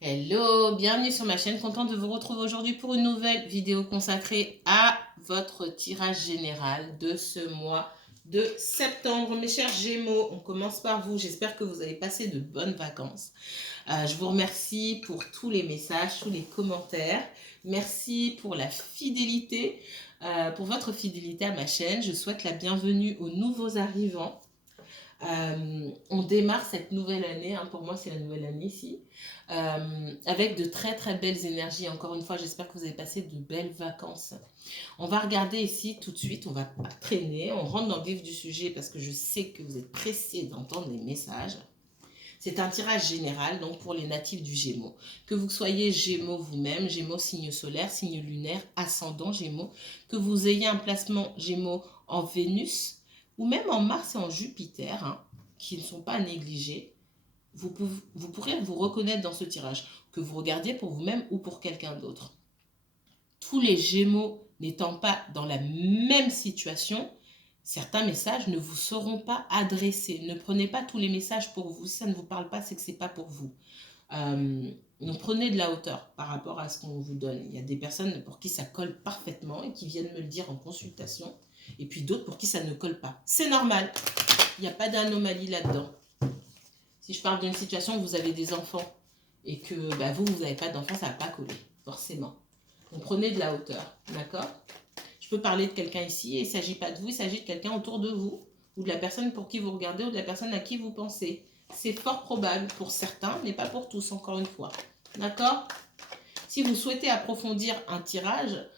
Hello, bienvenue sur ma chaîne, contente de vous retrouver aujourd'hui pour une nouvelle vidéo consacrée à votre tirage général de ce mois de septembre. Mes chers Gémeaux, on commence par vous, j'espère que vous avez passé de bonnes vacances. Je vous remercie pour tous les messages, tous les commentaires, merci pour la fidélité, pour votre fidélité à ma chaîne. Je souhaite la bienvenue aux nouveaux arrivants. On démarre cette nouvelle année, hein, pour moi c'est la nouvelle année ici, avec de très très belles énergies. Encore une fois, j'espère que vous avez passé de belles vacances. On va regarder ici tout de suite, on va pas traîner, on rentre dans le vif du sujet parce que je sais que vous êtes pressés d'entendre les messages. C'est un tirage général, donc pour les natifs du Gémeaux. Que vous soyez Gémeaux vous-même, Gémeaux signe solaire, signe lunaire, ascendant Gémeaux, que vous ayez un placement Gémeaux en Vénus, ou même en Mars et en Jupiter, hein, qui ne sont pas négligés, vous pourrez vous reconnaître dans ce tirage, que vous regardiez pour vous-même ou pour quelqu'un d'autre. Tous les Gémeaux n'étant pas dans la même situation, certains messages ne vous seront pas adressés. Ne prenez pas tous les messages pour vous. Si ça ne vous parle pas, c'est que ce n'est pas pour vous. Donc prenez de la hauteur par rapport à ce qu'on vous donne. Il y a des personnes pour qui ça colle parfaitement et qui viennent me le dire en consultation. Et puis d'autres pour qui ça ne colle pas. C'est normal. Il n'y a pas d'anomalie là-dedans. Si je parle d'une situation où vous avez des enfants et que vous n'avez pas d'enfants, ça ne va pas coller, forcément. Donc prenez de la hauteur, d'accord? Je peux parler de quelqu'un ici et il ne s'agit pas de vous, il s'agit de quelqu'un autour de vous ou de la personne pour qui vous regardez ou de la personne à qui vous pensez. C'est fort probable pour certains, mais pas pour tous, encore une fois. D'accord? Si vous souhaitez approfondir un tirage,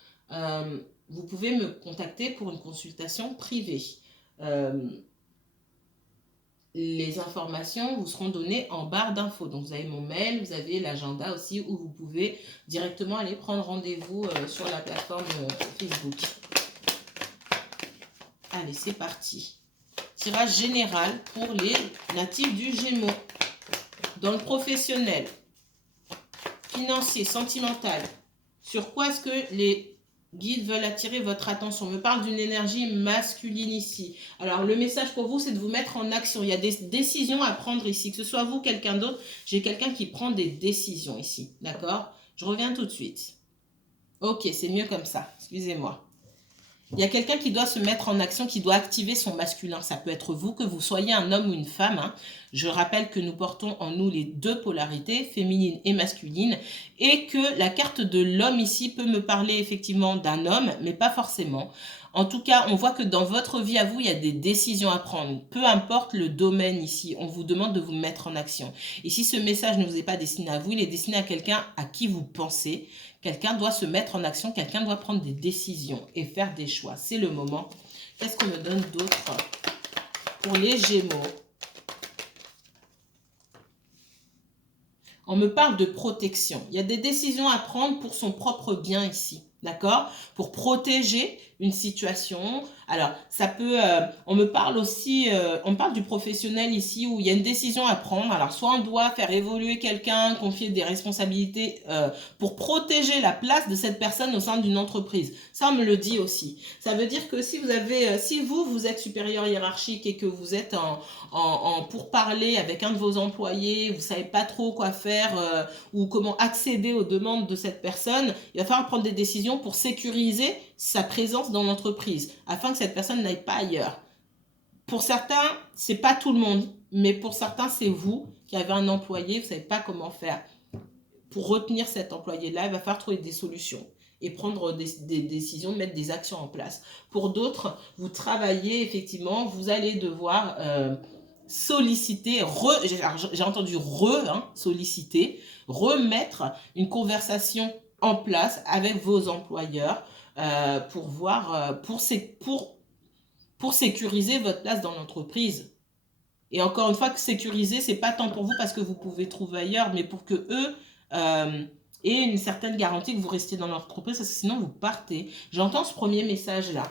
vous pouvez me contacter pour une consultation privée. Les informations vous seront données en barre d'infos. Donc vous avez mon mail, vous avez l'agenda aussi où vous pouvez directement aller prendre rendez-vous sur la plateforme Facebook. Allez, c'est parti. Tirage général pour les natifs du Gémeaux. Dans le professionnel, financier, sentimental, sur quoi est-ce que les guides veulent attirer votre attention? On me parle d'une énergie masculine ici. Alors, le message pour vous, c'est de vous mettre en action. Il y a des décisions à prendre ici. Que ce soit vous, quelqu'un d'autre, j'ai quelqu'un qui prend des décisions ici. D'accord? Je reviens tout de suite. Ok, c'est mieux comme ça. Excusez-moi. Il y a quelqu'un qui doit se mettre en action, qui doit activer son masculin. Ça peut être vous, que vous soyez un homme ou une femme, hein. Je rappelle que nous portons en nous les deux polarités, féminine et masculine, et que la carte de l'homme ici peut me parler effectivement d'un homme, mais pas forcément. En tout cas, on voit que dans votre vie à vous, il y a des décisions à prendre. Peu importe le domaine ici, on vous demande de vous mettre en action. Et si ce message ne vous est pas destiné à vous, il est destiné à quelqu'un à qui vous pensez. Quelqu'un doit se mettre en action, quelqu'un doit prendre des décisions et faire des choix. C'est le moment. Qu'est-ce qu'on me donne d'autre pour les Gémeaux? On me parle de protection. Il y a des décisions à prendre pour son propre bien ici. D'accord? Pour protéger une situation. Alors, ça peut... on me parle aussi... on parle du professionnel ici où il y a une décision à prendre. Alors, soit on doit faire évoluer quelqu'un, confier des responsabilités pour protéger la place de cette personne au sein d'une entreprise. Ça, on me le dit aussi. Ça veut dire que si vous avez... si vous êtes supérieur hiérarchique et que vous êtes en pourparler avec un de vos employés, vous ne savez pas trop quoi faire ou comment accéder aux demandes de cette personne, il va falloir prendre des décisions pour sécuriser sa présence dans l'entreprise afin que cette personne n'aille pas ailleurs. Pour certains, c'est pas tout le monde, mais pour certains, c'est vous qui avez un employé, vous ne savez pas comment faire. Pour retenir cet employé-là, il va falloir trouver des solutions et prendre des décisions, mettre des actions en place. Pour d'autres, vous travaillez effectivement, vous allez devoir solliciter, j'ai entendu solliciter, remettre une conversation en place avec vos employeurs pour voir, pour sécuriser votre place dans l'entreprise. Et encore une fois, que sécuriser, c'est pas tant pour vous parce que vous pouvez trouver ailleurs, mais pour que eux aient une certaine garantie que vous restiez dans l'entreprise, parce que sinon vous partez. J'entends ce premier message-là.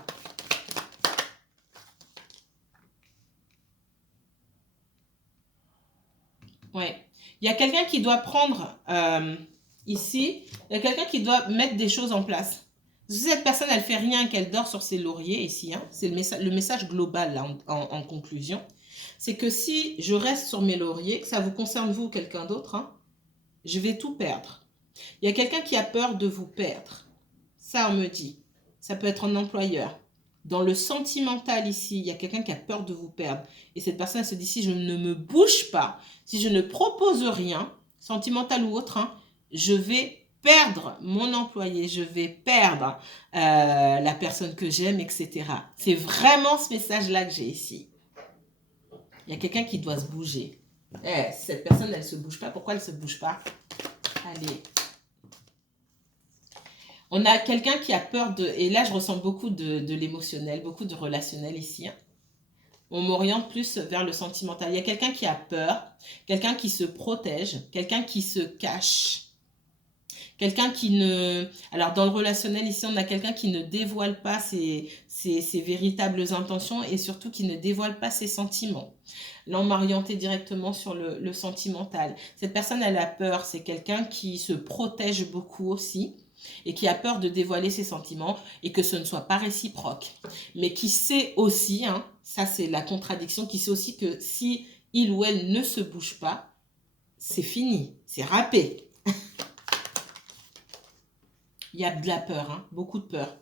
Ouais. Il y a quelqu'un qui doit prendre ici, il y a quelqu'un qui doit mettre des choses en place. Si cette personne, elle fait rien, qu'elle dort sur ses lauriers ici, hein, c'est le message global là, en conclusion, c'est que si je reste sur mes lauriers, que ça vous concerne vous ou quelqu'un d'autre, hein, je vais tout perdre. Il y a quelqu'un qui a peur de vous perdre. Ça, on me dit. Ça peut être un employeur. Dans le sentimental ici, il y a quelqu'un qui a peur de vous perdre. Et cette personne elle se dit, si je ne me bouge pas, si je ne propose rien, sentimental ou autre, hein, je vais perdre mon employé, je vais perdre la personne que j'aime, etc. C'est vraiment ce message-là que j'ai ici. Il y a quelqu'un qui doit se bouger. Cette personne, elle ne se bouge pas. Pourquoi elle ne se bouge pas? Allez. On a quelqu'un qui a peur de... Et là, je ressens beaucoup de l'émotionnel, beaucoup de relationnel ici. Hein. On m'oriente plus vers le sentimental. Il y a quelqu'un qui a peur, quelqu'un qui se protège, quelqu'un qui se cache. Quelqu'un qui ne... Alors, dans le relationnel, ici, on a quelqu'un qui ne dévoile pas ses véritables intentions et surtout qui ne dévoile pas ses sentiments. Là, on m'a orienté directement sur le sentimental. Cette personne, elle a peur. C'est quelqu'un qui se protège beaucoup aussi et qui a peur de dévoiler ses sentiments et que ce ne soit pas réciproque. Mais qui sait aussi, hein, ça c'est la contradiction, qui sait aussi que si il ou elle ne se bouge pas, c'est fini, c'est râpé. Il y a de la peur, hein, beaucoup de peur.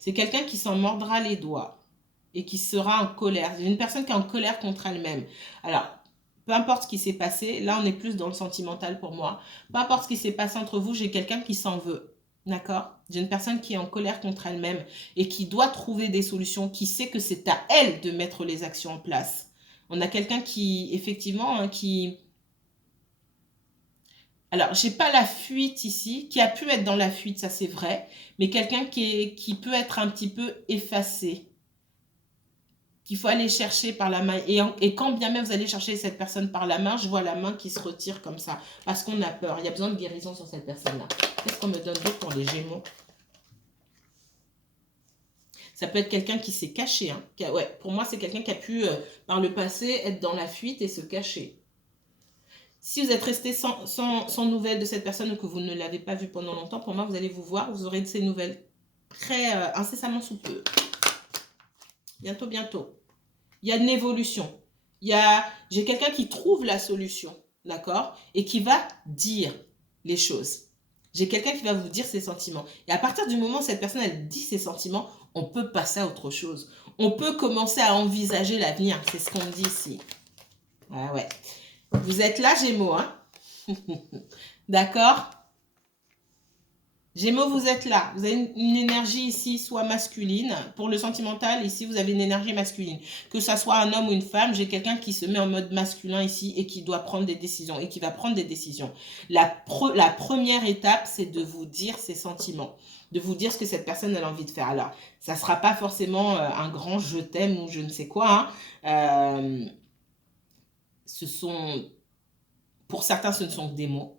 C'est quelqu'un qui s'en mordra les doigts et qui sera en colère. Une personne qui est en colère contre elle-même. Alors, peu importe ce qui s'est passé, là on est plus dans le sentimental pour moi. Peu importe ce qui s'est passé entre vous, j'ai quelqu'un qui s'en veut. D'accord? J'ai une personne qui est en colère contre elle-même et qui doit trouver des solutions, qui sait que c'est à elle de mettre les actions en place. On a quelqu'un qui, effectivement, hein, qui... Alors, j'ai pas la fuite ici, qui a pu être dans la fuite, ça c'est vrai, mais quelqu'un qui peut être un petit peu effacé, qu'il faut aller chercher par la main. Et quand bien même vous allez chercher cette personne par la main, je vois la main qui se retire comme ça, parce qu'on a peur. Il y a besoin de guérison sur cette personne-là. Qu'est-ce qu'on me donne d'autre pour les Gémeaux? Ça peut être quelqu'un qui s'est caché. Hein. Ouais, pour moi, c'est quelqu'un qui a pu, par le passé, être dans la fuite et se cacher. Si vous êtes resté sans nouvelles de cette personne ou que vous ne l'avez pas vue pendant longtemps, pour moi, vous allez vous voir, vous aurez de ces nouvelles très incessamment sous peu. Bientôt, bientôt. Il y a une évolution. J'ai quelqu'un qui trouve la solution, d'accord? Et qui va dire les choses. J'ai quelqu'un qui va vous dire ses sentiments. Et à partir du moment où cette personne, elle dit ses sentiments, on peut passer à autre chose. On peut commencer à envisager l'avenir. C'est ce qu'on dit ici. Ah ouais. Vous êtes là, Gémeaux, hein? D'accord? Gémeaux, vous êtes là. Vous avez une énergie ici, soit masculine. Pour le sentimental, ici, vous avez une énergie masculine. Que ça soit un homme ou une femme, j'ai quelqu'un qui se met en mode masculin ici et qui doit prendre des décisions et qui va prendre des décisions. La première étape, c'est de vous dire ses sentiments. De vous dire ce que cette personne a envie de faire. Alors, ça ne sera pas forcément un grand je t'aime ou je ne sais quoi. Hein. Pour certains, ce ne sont que des mots.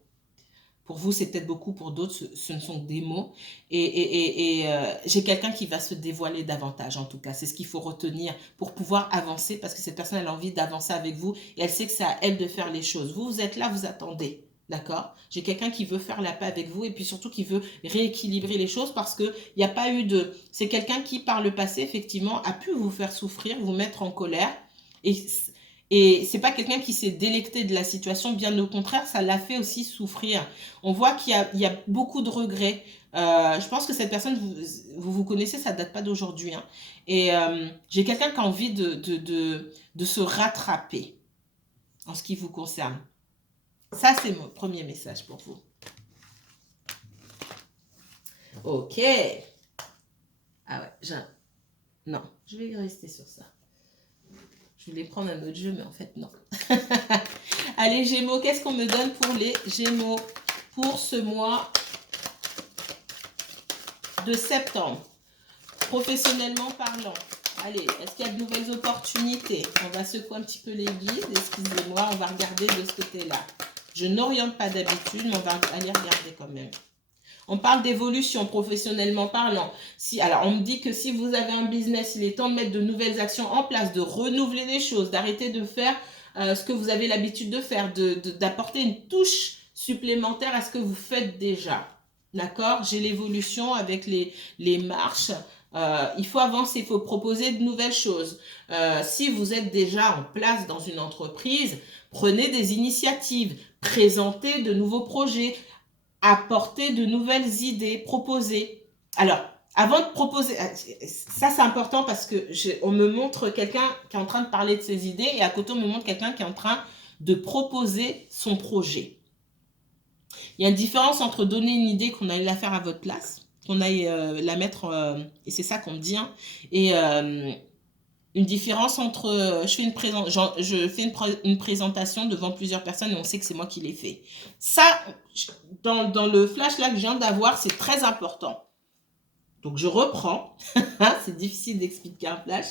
Pour vous, c'est peut-être beaucoup. Pour d'autres, ce ne sont que des mots. Et j'ai quelqu'un qui va se dévoiler davantage, en tout cas. C'est ce qu'il faut retenir pour pouvoir avancer, parce que cette personne elle a envie d'avancer avec vous et elle sait que c'est à elle de faire les choses. Vous êtes là, vous attendez. D'accord? J'ai quelqu'un qui veut faire la paix avec vous et puis surtout qui veut rééquilibrer les choses parce qu'il n'y a pas eu de... C'est quelqu'un qui, par le passé, effectivement, a pu vous faire souffrir, vous mettre en colère. Et c'est pas quelqu'un qui s'est délecté de la situation, bien au contraire, ça l'a fait aussi souffrir. On voit qu'il y a beaucoup de regrets. Je pense que cette personne, vous connaissez, ça date pas d'aujourd'hui. Hein. Et j'ai quelqu'un qui a envie de se rattraper en ce qui vous concerne. Ça, c'est mon premier message pour vous. Ok. Ah ouais, non, je vais rester sur ça. Je voulais prendre un autre jeu, mais en fait, non. Allez, Gémeaux, qu'est-ce qu'on me donne pour les Gémeaux pour ce mois de septembre? Professionnellement parlant. Allez, est-ce qu'il y a de nouvelles opportunités? On va secouer un petit peu les guides. Excusez-moi, on va regarder de ce côté-là. Je n'oriente pas d'habitude, mais on va aller regarder quand même. On parle d'évolution professionnellement parlant. Alors, on me dit que si vous avez un business, il est temps de mettre de nouvelles actions en place, de renouveler les choses, d'arrêter de faire ce que vous avez l'habitude de faire, d'apporter une touche supplémentaire à ce que vous faites déjà. D'accord? J'ai l'évolution avec les marches. Il faut avancer, il faut proposer de nouvelles choses. Si vous êtes déjà en place dans une entreprise, prenez des initiatives, présentez de nouveaux projets, apportez de nouvelles idées, proposez. Alors, avant de proposer, ça c'est important parce que on me montre quelqu'un qui est en train de parler de ses idées et à côté on me montre quelqu'un qui est en train de proposer son projet. Il y a une différence entre donner une idée qu'on aille la faire à votre place, qu'on aille la mettre, et c'est ça qu'on me dit, hein, et une différence entre je fais une présentation devant plusieurs personnes et on sait que c'est moi qui l'ai fait. Ça, dans le flash là que je viens d'avoir, c'est très important. Donc je reprends, c'est difficile d'expliquer un flash.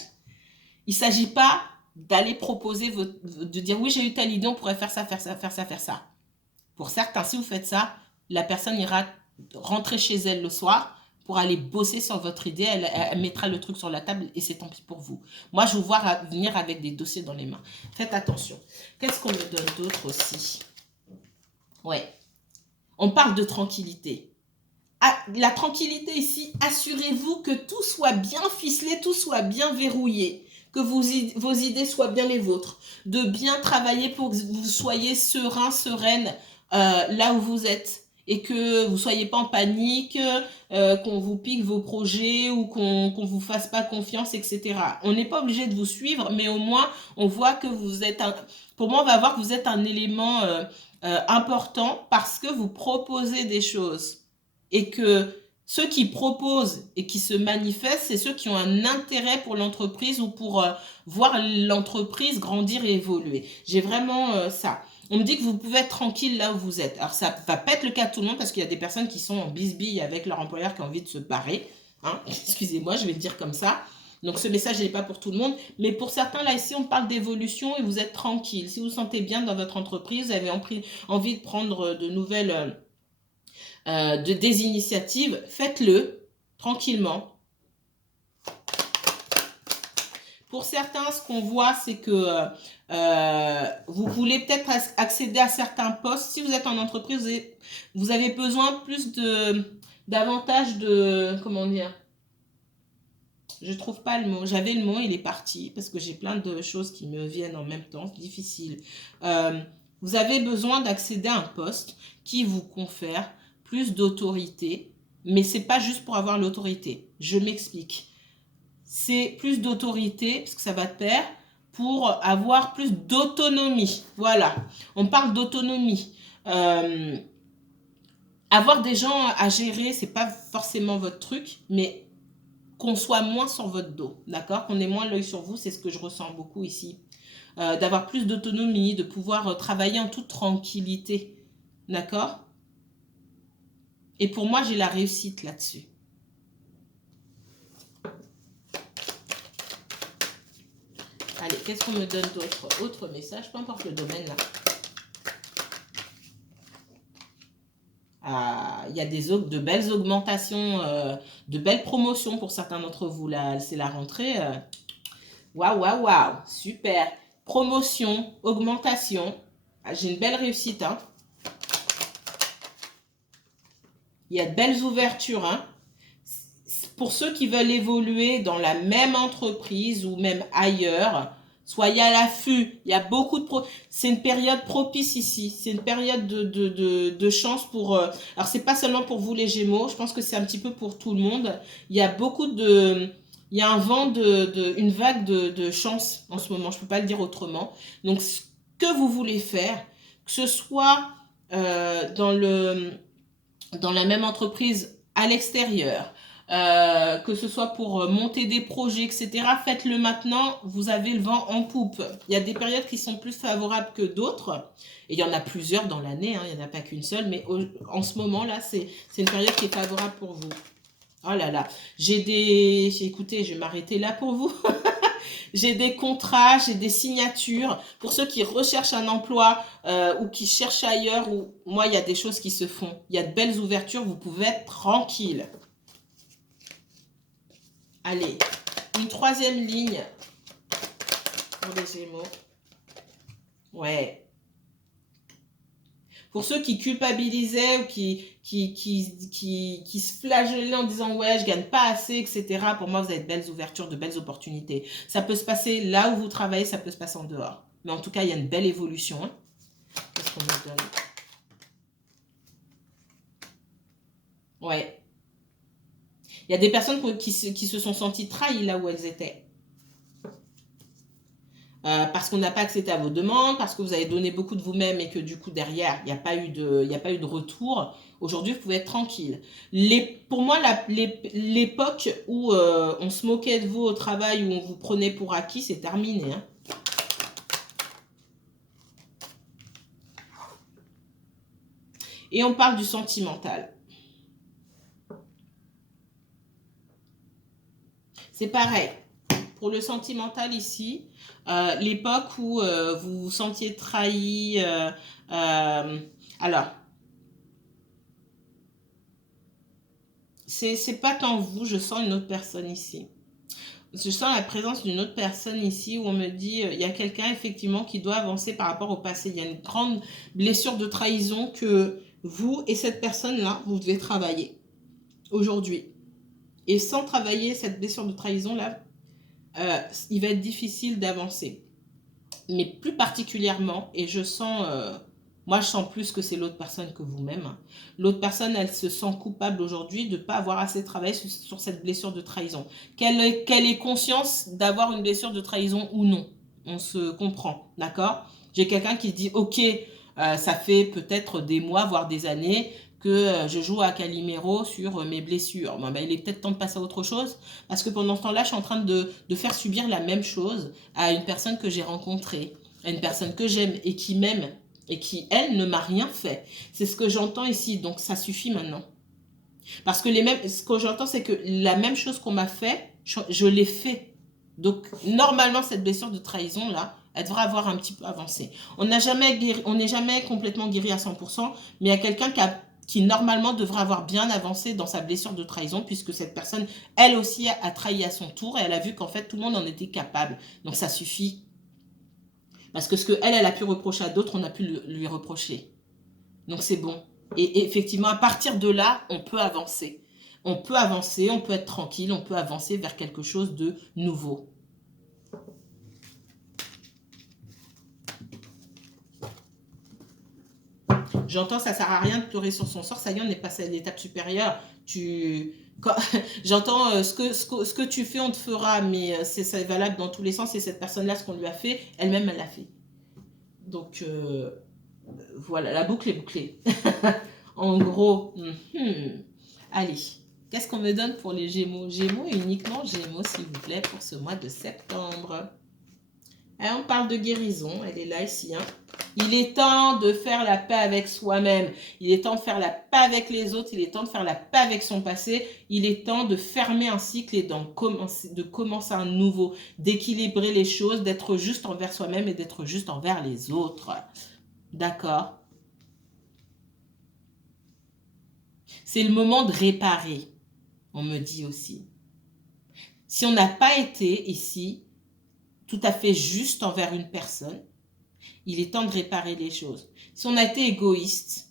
Il ne s'agit pas d'aller proposer, de dire oui j'ai eu telle idée, on pourrait faire ça, faire ça, faire ça, faire ça. Pour certains, si vous faites ça, la personne ira rentrer chez elle le soir pour aller bosser sur votre idée. Elle mettra le truc sur la table et c'est tant pis pour vous. Moi, je vous vois venir avec des dossiers dans les mains. Faites attention. Qu'est-ce qu'on me donne d'autre aussi? Ouais. On parle de tranquillité. La tranquillité ici, assurez-vous que tout soit bien ficelé, tout soit bien verrouillé, que vos idées soient bien les vôtres, de bien travailler pour que vous soyez serein, sereine là où vous êtes et que vous ne soyez pas en panique, qu'on vous pique vos projets ou qu'on vous fasse pas confiance, etc. On n'est pas obligé de vous suivre, mais au moins on voit que vous êtes pour moi on va voir que vous êtes un élément important parce que vous proposez des choses. Et que ceux qui proposent et qui se manifestent, c'est ceux qui ont un intérêt pour l'entreprise ou pour voir l'entreprise grandir et évoluer. J'ai vraiment ça. On me dit que vous pouvez être tranquille là où vous êtes. Alors ça va pas être le cas de tout le monde parce qu'il y a des personnes qui sont en bisbille avec leur employeur qui ont envie de se barrer. Hein. Excusez-moi, je vais le dire comme ça. Donc ce message n'est pas pour tout le monde, mais pour certains, là ici, on parle d'évolution et vous êtes tranquille. Si vous vous sentez bien dans votre entreprise, vous avez envie de prendre de nouvelles... des initiatives, faites-le tranquillement. Pour certains, ce qu'on voit, c'est que vous voulez peut-être accéder à certains postes. Si vous êtes en entreprise, vous avez besoin plus davantage de, comment dire, je trouve pas le mot. J'avais le mot, il est parti parce que j'ai plein de choses qui me viennent en même temps. C'est difficile. Vous avez besoin d'accéder à un poste qui vous confère plus d'autorité, mais c'est pas juste pour avoir l'autorité. Je m'explique. C'est plus d'autorité, parce que ça va de pair, pour avoir plus d'autonomie. Voilà, on parle d'autonomie. Avoir des gens à gérer, c'est pas forcément votre truc, mais qu'on soit moins sur votre dos, d'accord? Qu'on ait moins l'œil sur vous, c'est ce que je ressens beaucoup ici. D'avoir plus d'autonomie, de pouvoir travailler en toute tranquillité, d'accord? Et pour moi, j'ai la réussite là-dessus. Allez, qu'est-ce qu'on me donne d'autre? Autre message, peu importe le domaine là. Il y a de belles augmentations, de belles promotions pour certains d'entre vous. Là, c'est la rentrée. Waouh, waouh, waouh, super. Promotion, augmentation. J'ai une belle réussite. Hein. Il y a de belles ouvertures. Hein. Pour ceux qui veulent évoluer dans la même entreprise ou même ailleurs, soyez à l'affût. Il y a beaucoup de... C'est une période propice ici. C'est une période de chance pour... Alors, c'est pas seulement pour vous les Gémeaux. Je pense que c'est un petit peu pour tout le monde. Il y a beaucoup de... Il y a un vent une vague de chance en ce moment. Je peux pas le dire autrement. Donc, ce que vous voulez faire, que ce soit dans la même entreprise à l'extérieur, que ce soit pour monter des projets, etc. Faites-le maintenant, vous avez le vent en poupe. Il y a des périodes qui sont plus favorables que d'autres. Et il y en a plusieurs dans l'année, hein, il n'y en a pas qu'une seule. Mais en ce moment-là, c'est une période qui est favorable pour vous. Oh là là, écoutez, je vais m'arrêter là pour vous. J'ai des contrats, j'ai des signatures. Pour ceux qui recherchent un emploi ou qui cherchent ailleurs, moi, il y a des choses qui se font. Il y a de belles ouvertures, vous pouvez être tranquille. Allez, une troisième ligne pour les Gémeaux. Ouais. Pour ceux qui culpabilisaient ou qui se flagellaient en disant ouais, je gagne pas assez, etc. Pour moi, vous avez de belles ouvertures, de belles opportunités. Ça peut se passer là où vous travaillez, ça peut se passer en dehors. Mais en tout cas, il y a une belle évolution. Hein. Qu'est-ce qu'on me donne? Ouais. Il y a des personnes qui se sont senties trahies là où elles étaient. Parce qu'on n'a pas accédé à vos demandes, parce que vous avez donné beaucoup de vous-même et que du coup derrière, il n'y a pas eu de retour. Aujourd'hui, vous pouvez être tranquille. Pour moi, l'époque où on se moquait de vous au travail, où on vous prenait pour acquis, c'est terminé. Hein. Et on parle du sentimental. C'est pareil. Pour le sentimental ici, l'époque où vous vous sentiez trahi, alors, c'est pas tant vous, je sens une autre personne ici. Je sens la présence d'une autre personne ici où on me dit, il y a quelqu'un effectivement qui doit avancer par rapport au passé. Il y a une grande blessure de trahison que vous et cette personne-là, vous devez travailler aujourd'hui. Et sans travailler cette blessure de trahison-là, il va être difficile d'avancer. Mais plus particulièrement, et je sens, moi je sens plus que c'est l'autre personne que vous-même. L'autre personne, elle se sent coupable aujourd'hui de ne pas avoir assez travaillé sur cette blessure de trahison. Qu'elle ait conscience d'avoir une blessure de trahison ou non. On se comprend, d'accord? J'ai quelqu'un qui dit, ok, ça fait peut-être des mois, voire des années, que je joue à Calimero sur mes blessures. Bon, ben, il est peut-être temps de passer à autre chose, parce que pendant ce temps-là, je suis en train de faire subir la même chose à une personne que j'ai rencontrée, à une personne que j'aime et qui m'aime, et qui, elle, ne m'a rien fait. C'est ce que j'entends ici, donc ça suffit maintenant. Parce que ce que j'entends, c'est que la même chose qu'on m'a fait, je l'ai fait. Donc, normalement, cette blessure de trahison-là, elle devrait avoir un petit peu avancé. On n'est jamais complètement guéri à 100%, mais il y a quelqu'un qui normalement devrait avoir bien avancé dans sa blessure de trahison, puisque cette personne, elle aussi, a trahi à son tour, et elle a vu qu'en fait, tout le monde en était capable. Donc, ça suffit. Parce que ce qu'elle a pu reprocher à d'autres, on a pu lui reprocher. Donc, c'est bon. Et effectivement, à partir de là, on peut avancer. On peut avancer, on peut être tranquille, on peut avancer vers quelque chose de nouveau. J'entends, ça sert à rien de pleurer sur son sort, ça y est, on est passé à l'étape supérieure. J'entends ce que tu fais, on te fera, mais c'est valable dans tous les sens. Et cette personne-là, ce qu'on lui a fait, elle-même, elle l'a fait. Donc, voilà, la boucle est bouclée. En gros, allez, qu'est-ce qu'on me donne pour les Gémeaux? Gémeaux, uniquement Gémeaux, s'il vous plaît, pour ce mois de septembre. Alors, on parle de guérison, elle est là, ici. Hein. Il est temps de faire la paix avec soi-même. Il est temps de faire la paix avec les autres. Il est temps de faire la paix avec son passé. Il est temps de fermer un cycle et de commencer un nouveau, d'équilibrer les choses, d'être juste envers soi-même et d'être juste envers les autres. D'accord? C'est le moment de réparer, on me dit aussi. Si on n'a pas été ici tout à fait juste envers une personne, il est temps de réparer les choses. Si on a été égoïste,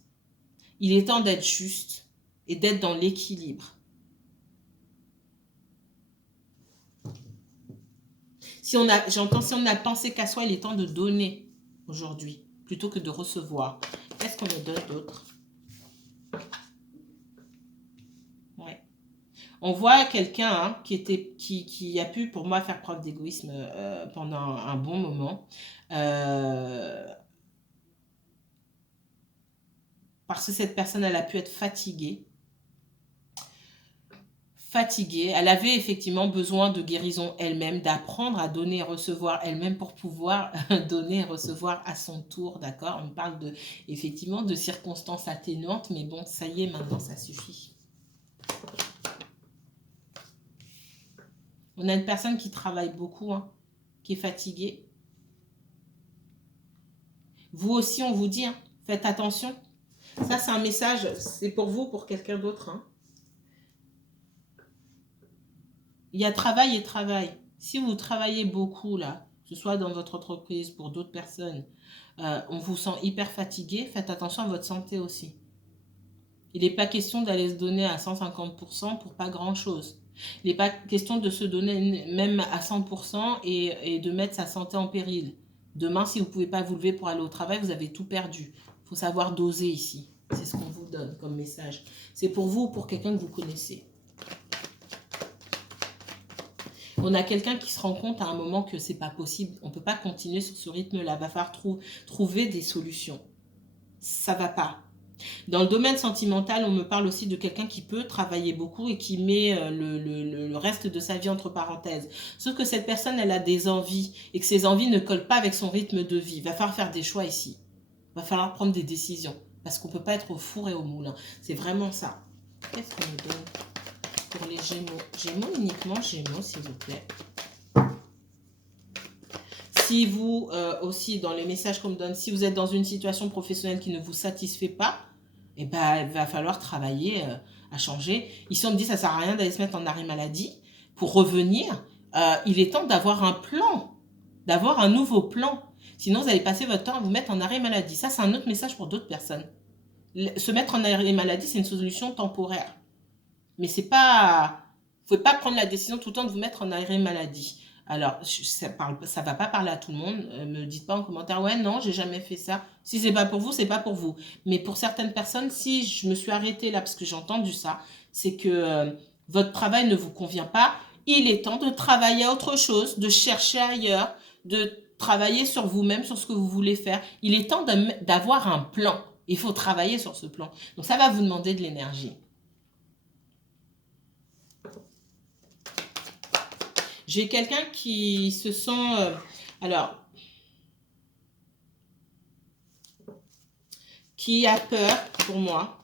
il est temps d'être juste et d'être dans l'équilibre. Si on a pensé qu'à soi, il est temps de donner aujourd'hui plutôt que de recevoir. Qu'est-ce qu'on me donne d'autre? Ouais. On voit quelqu'un hein, qui a pu, pour moi, faire preuve d'égoïsme pendant un bon moment. Parce que cette personne, elle a pu être fatiguée. Elle avait effectivement besoin de guérison elle-même, d'apprendre à donner et recevoir elle-même pour pouvoir donner et recevoir à son tour, d'accord? On parle effectivement de circonstances atténuantes, mais bon, ça y est, maintenant, ça suffit. On a une personne qui travaille beaucoup, hein, qui est fatiguée. Vous aussi, on vous dit, hein, faites attention. Ça, c'est un message, c'est pour vous, pour quelqu'un d'autre, hein. Il y a travail et travail. Si vous travaillez beaucoup, là, que ce soit dans votre entreprise, pour d'autres personnes, on vous sent hyper fatigué, faites attention à votre santé aussi. Il n'est pas question d'aller se donner à 150% pour pas grand-chose. Il n'est pas question de se donner même à 100% et de mettre sa santé en péril. Demain, si vous ne pouvez pas vous lever pour aller au travail, vous avez tout perdu. Il faut savoir doser ici. C'est ce qu'on vous donne comme message. C'est pour vous ou pour quelqu'un que vous connaissez. On a quelqu'un qui se rend compte à un moment que c'est pas possible. On ne peut pas continuer sur ce rythme-là. Il va falloir trouver des solutions. Ça va pas. Dans le domaine sentimental, on me parle aussi de quelqu'un qui peut travailler beaucoup et qui met le reste de sa vie entre parenthèses. Sauf que cette personne, elle a des envies et que ces envies ne collent pas avec son rythme de vie. Il va falloir faire des choix ici. Il va falloir prendre des décisions parce qu'on ne peut pas être au four et au moulin. C'est vraiment ça. Qu'est-ce qu'on me donne pour les Gémeaux? Gémeaux, uniquement Gémeaux, s'il vous plaît. Si vous, aussi, dans les messages qu'on me donne, si vous êtes dans une situation professionnelle qui ne vous satisfait pas, eh ben, il va falloir travailler à changer. Ici, on me dit ça ne sert à rien d'aller se mettre en arrêt maladie. Pour revenir, il est temps d'avoir un plan, d'avoir un nouveau plan. Sinon, vous allez passer votre temps à vous mettre en arrêt maladie. Ça, c'est un autre message pour d'autres personnes. Se mettre en arrêt maladie, c'est une solution temporaire. Mais c'est pas... Vous ne pouvez pas prendre la décision tout le temps de vous mettre en arrêt maladie. Alors, ça ne va pas parler à tout le monde. Me dites pas en commentaire, ouais, non, j'ai jamais fait ça. Si c'est pas pour vous, c'est pas pour vous. Mais pour certaines personnes, si je me suis arrêtée là parce que j'ai entendu ça, c'est que votre travail ne vous convient pas. Il est temps de travailler à autre chose, de chercher ailleurs, de travailler sur vous-même, sur ce que vous voulez faire. Il est temps d'avoir un plan. Il faut travailler sur ce plan. Donc, ça va vous demander de l'énergie. J'ai quelqu'un qui se sent... qui a peur pour moi.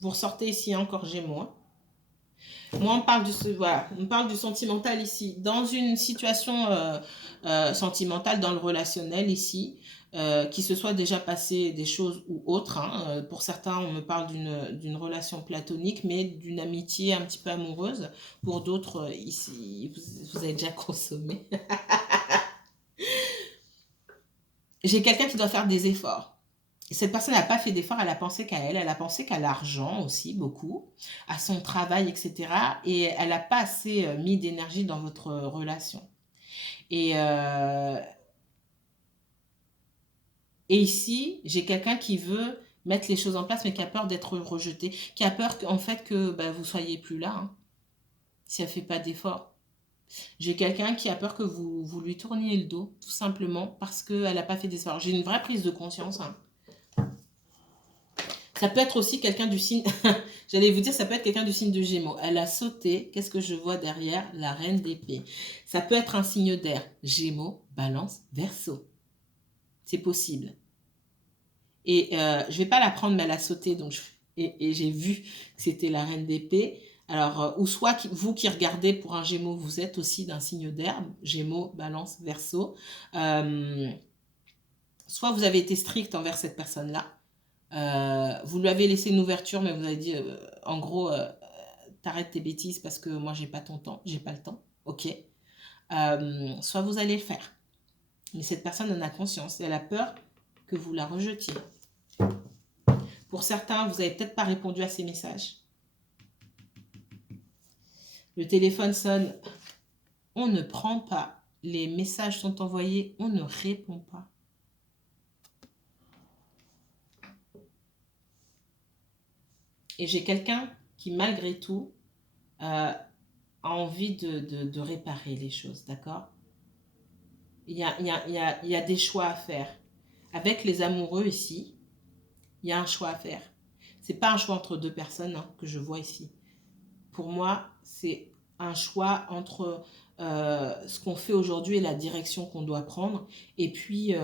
Vous ressortez ici encore Gémeaux. Moi, on parle du sentimental ici. Dans une situation sentimentale, dans le relationnel ici, qui se soit déjà passé des choses ou autres. Hein. Pour certains, on me parle d'une relation platonique, mais d'une amitié un petit peu amoureuse. Pour d'autres, ici, vous avez déjà consommé. J'ai quelqu'un qui doit faire des efforts. Cette personne n'a pas fait d'efforts, elle a pensé qu'à elle a pensé qu'à l'argent aussi, beaucoup, à son travail, etc. Et elle n'a pas assez mis d'énergie dans votre relation. Et ici, j'ai quelqu'un qui veut mettre les choses en place, mais qui a peur d'être rejeté, qui a peur en fait que vous ne soyez plus là, hein, si elle ne fait pas d'efforts. J'ai quelqu'un qui a peur que vous lui tourniez le dos, tout simplement, parce qu'elle n'a pas fait d'efforts. J'ai une vraie prise de conscience, hein. Ça peut être aussi quelqu'un du signe, j'allais vous dire, ça peut être quelqu'un du signe de Gémeaux. Elle a sauté, qu'est-ce que je vois derrière? La reine d'épée. Ça peut être un signe d'air. Gémeaux, Balance, Verseau. C'est possible. Et je ne vais pas la prendre, mais elle a sauté, donc et j'ai vu que c'était la reine d'épée. Alors, ou soit vous qui regardez pour un Gémeaux, vous êtes aussi d'un signe d'air, Gémeaux, Balance, Verseau. Soit vous avez été strict envers cette personne-là. Vous lui avez laissé une ouverture, mais vous avez dit, en gros, t'arrêtes tes bêtises parce que moi, j'ai pas ton temps, j'ai pas le temps. Ok. Soit vous allez le faire. Mais cette personne en a conscience et elle a peur que vous la rejetiez. Pour certains, vous n'avez peut-être pas répondu à ces messages. Le téléphone sonne, on ne prend pas. Les messages sont envoyés, on ne répond pas. Et j'ai quelqu'un qui, malgré tout, a envie de réparer les choses, d'accord? Il y a des choix à faire. Avec les amoureux ici, il y a un choix à faire. Ce n'est pas un choix entre deux personnes que je vois ici. Pour moi, c'est un choix entre ce qu'on fait aujourd'hui et la direction qu'on doit prendre. Et puis,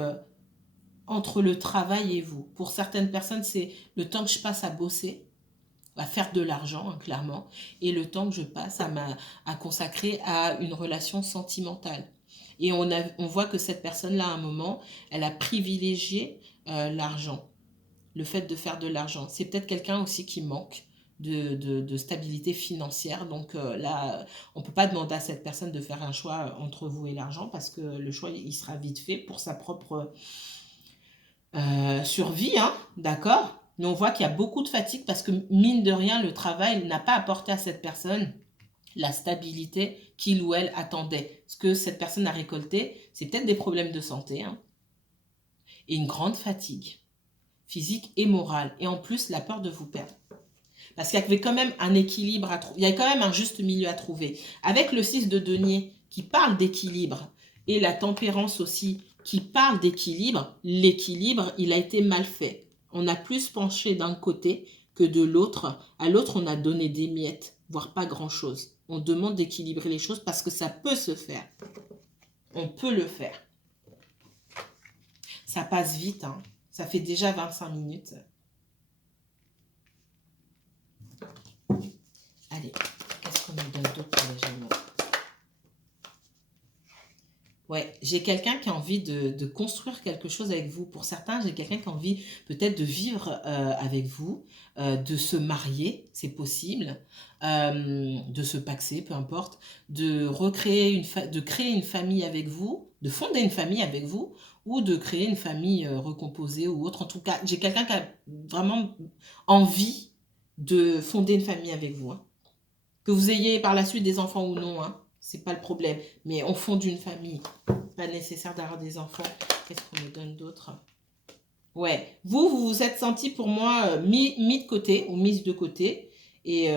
entre le travail et vous. Pour certaines personnes, c'est le temps que je passe à bosser, à faire de l'argent, hein, clairement, et le temps que je passe à consacrer à une relation sentimentale. Et on voit que cette personne-là, à un moment, elle a privilégié l'argent, le fait de faire de l'argent. C'est peut-être quelqu'un aussi qui manque de stabilité financière. Donc là, on ne peut pas demander à cette personne de faire un choix entre vous et l'argent parce que le choix, il sera vite fait pour sa propre survie, hein, d'accord? Mais on voit qu'il y a beaucoup de fatigue parce que mine de rien, le travail n'a pas apporté à cette personne la stabilité qu'il ou elle attendait. Ce que cette personne a récolté, c'est peut-être des problèmes de santé, hein, et une grande fatigue physique et morale. Et en plus, la peur de vous perdre. Parce qu'il y avait quand même un équilibre à trouver. Il y a quand même un juste milieu à trouver. Avec le 6 de denier qui parle d'équilibre et la tempérance aussi qui parle d'équilibre, l'équilibre, il a été mal fait. On a plus penché d'un côté que de l'autre. À l'autre, on a donné des miettes, voire pas grand-chose. On demande d'équilibrer les choses parce que ça peut se faire. On peut le faire. Ça passe vite, hein. Ça fait déjà 25 minutes. Allez, qu'est-ce qu'on nous donne d'autre pour les Gémeaux? Ouais, j'ai quelqu'un qui a envie de construire quelque chose avec vous. Pour certains, j'ai quelqu'un qui a envie peut-être de vivre avec vous, de se marier, c'est possible, de se paxer, peu importe, de recréer de créer une famille avec vous, de fonder une famille avec vous, ou de créer une famille recomposée ou autre. En tout cas, j'ai quelqu'un qui a vraiment envie de fonder une famille avec vous, hein. Que vous ayez par la suite des enfants ou non, hein, c'est pas le problème. Mais on fonde une famille. Pas nécessaire d'avoir des enfants. Qu'est-ce qu'on me donne d'autre? Ouais, vous vous êtes senti pour moi mis de côté ou mise de côté. Et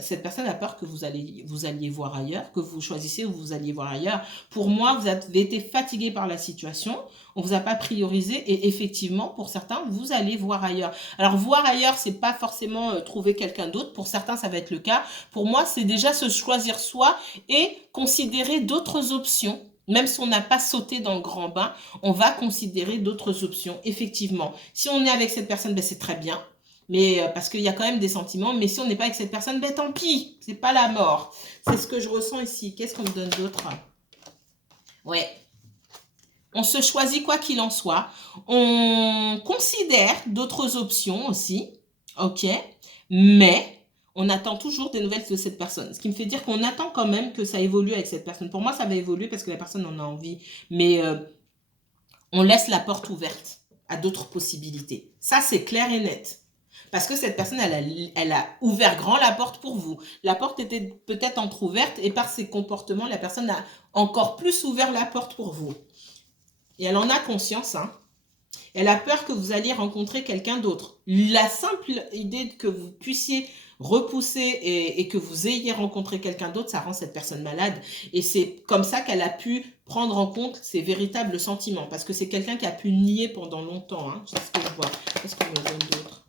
cette personne a peur que vous alliez voir ailleurs, que vous choisissiez ou vous alliez voir ailleurs. Pour moi, vous avez été fatigué par la situation. On ne vous a pas priorisé. Et effectivement, pour certains, vous allez voir ailleurs. Alors, voir ailleurs, c'est pas forcément trouver quelqu'un d'autre. Pour certains, ça va être le cas. Pour moi, c'est déjà se choisir soi et considérer d'autres options. Même si on n'a pas sauté dans le grand bain, on va considérer d'autres options, effectivement. Si on est avec cette personne, ben c'est très bien, mais parce qu'il y a quand même des sentiments. Mais si on n'est pas avec cette personne, ben tant pis, c'est pas la mort. C'est ce que je ressens ici. Qu'est-ce qu'on me donne d'autre? Ouais. On se choisit quoi qu'il en soit. On considère d'autres options aussi, ok, mais on attend toujours des nouvelles de cette personne. Ce qui me fait dire qu'on attend quand même que ça évolue avec cette personne. Pour moi, ça va évoluer parce que la personne en a envie. Mais on laisse la porte ouverte à d'autres possibilités. Ça, c'est clair et net. Parce que cette personne, elle a ouvert grand la porte pour vous. La porte était peut-être entrouverte et par ses comportements, la personne a encore plus ouvert la porte pour vous. Et elle en a conscience, hein. Elle a peur que vous alliez rencontrer quelqu'un d'autre. La simple idée que vous puissiez repousser et que vous ayez rencontré quelqu'un d'autre, ça rend cette personne malade. Et c'est comme ça qu'elle a pu prendre en compte ses véritables sentiments. Parce que c'est quelqu'un qui a pu nier pendant longtemps, hein. C'est ce que je vois. Qu'est-ce qu'on me donne d'autre?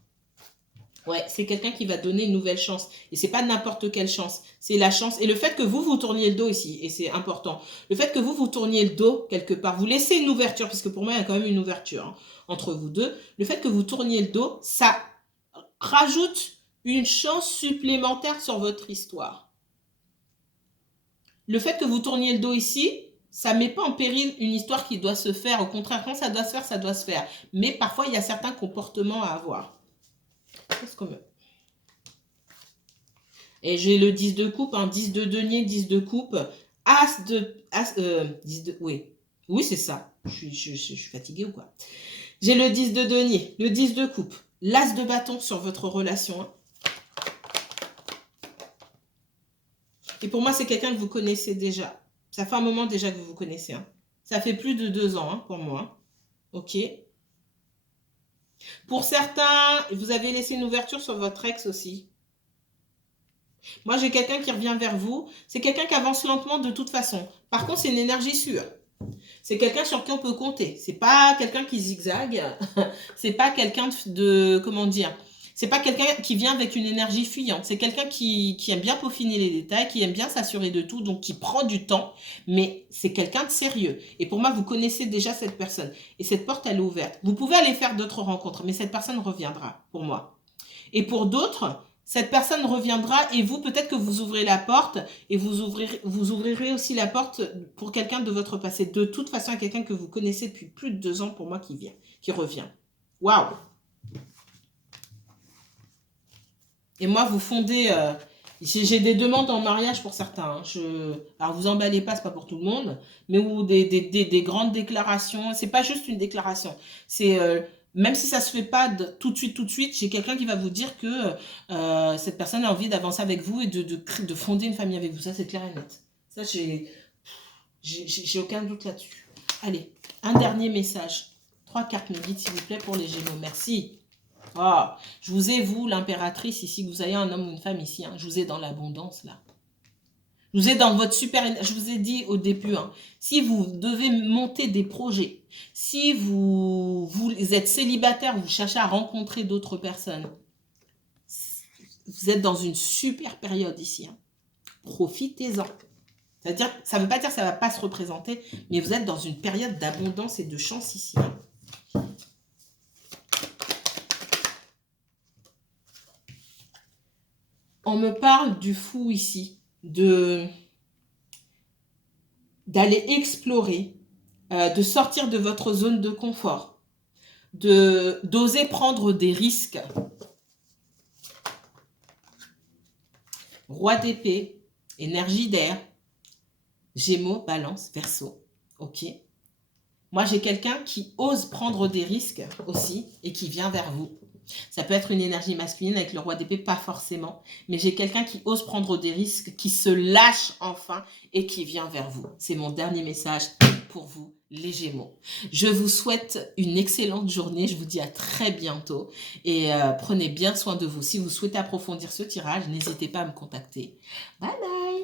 Ouais, c'est quelqu'un qui va donner une nouvelle chance. Et c'est pas n'importe quelle chance. C'est la chance. Et le fait que vous tourniez le dos ici, et c'est important, le fait que vous tourniez le dos quelque part, vous laissez une ouverture, puisque pour moi, il y a quand même une ouverture, hein, entre vous deux. Le fait que vous tourniez le dos, ça rajoute une chance supplémentaire sur votre histoire. Le fait que vous tourniez le dos ici, ça ne met pas en péril une histoire qui doit se faire. Au contraire, quand ça doit se faire, ça doit se faire. Mais parfois, il y a certains comportements à avoir. Qu'est-ce qu'on me... Et j'ai le 10 de coupe, hein, 10 de denier, 10 de coupe, as de... 10 de... Oui, oui c'est ça. Je suis fatiguée ou quoi? J'ai le 10 de denier, le 10 de coupe, l'as de bâton sur votre relation. Hein. Et pour moi, c'est quelqu'un que vous connaissez déjà. Ça fait un moment déjà que vous vous connaissez. Hein. Ça fait plus de 2 ans hein, pour moi. Ok. Pour certains, vous avez laissé une ouverture sur votre ex aussi. Moi, j'ai quelqu'un qui revient vers vous. C'est quelqu'un qui avance lentement de toute façon. Par contre, c'est une énergie sûre. C'est quelqu'un sur qui on peut compter. C'est pas quelqu'un qui zigzague. C'est pas quelqu'un de... Comment dire? C'est pas quelqu'un qui vient avec une énergie fuyante. C'est quelqu'un qui aime bien peaufiner les détails, qui aime bien s'assurer de tout, donc qui prend du temps. Mais c'est quelqu'un de sérieux. Et pour moi, vous connaissez déjà cette personne. Et cette porte, elle est ouverte. Vous pouvez aller faire d'autres rencontres, mais cette personne reviendra, pour moi. Et pour d'autres... Cette personne reviendra et vous, peut-être que vous ouvrez la porte et vous ouvrirez aussi la porte pour quelqu'un de votre passé. De toute façon, à quelqu'un que vous connaissez depuis plus de 2 ans pour moi qui revient. Waouh! Et moi, vous fondez... j'ai des demandes en mariage pour certains. Hein. Alors, vous emballez pas, c'est pas pour tout le monde. Mais ou des grandes déclarations. C'est pas juste une déclaration. C'est... même si ça se fait pas tout de suite, j'ai quelqu'un qui va vous dire que cette personne a envie d'avancer avec vous et de fonder une famille avec vous. Ça, c'est clair et net. Ça, j'ai aucun doute là-dessus. Allez, un dernier message. 3 cartes me guident, s'il vous plaît, pour les Gémeaux. Merci. Oh, je vous ai, vous, l'impératrice ici, que vous ayez un homme ou une femme ici. Hein, je vous ai dans l'abondance, là. Je vous ai dans votre super... Je vous ai dit au début, hein, si vous devez monter des projets, si vous êtes célibataire, vous cherchez à rencontrer d'autres personnes, vous êtes dans une super période ici. Hein. Profitez-en. C'est-à-dire, ça ne veut pas dire que ça ne va pas se représenter, mais vous êtes dans une période d'abondance et de chance ici. Hein. On me parle du fou ici, d'aller explorer, de sortir de votre zone de confort, d'oser prendre des risques. Roi d'épée, énergie d'air, Gémeaux, Balance, Verseau. Ok. Moi, j'ai quelqu'un qui ose prendre des risques aussi et qui vient vers vous. Ça peut être une énergie masculine avec le roi d'épée, pas forcément. Mais j'ai quelqu'un qui ose prendre des risques, qui se lâche enfin et qui vient vers vous. C'est mon dernier message pour vous, les Gémeaux. Je vous souhaite une excellente journée. Je vous dis à très bientôt. Et prenez bien soin de vous. Si vous souhaitez approfondir ce tirage, n'hésitez pas à me contacter. Bye bye!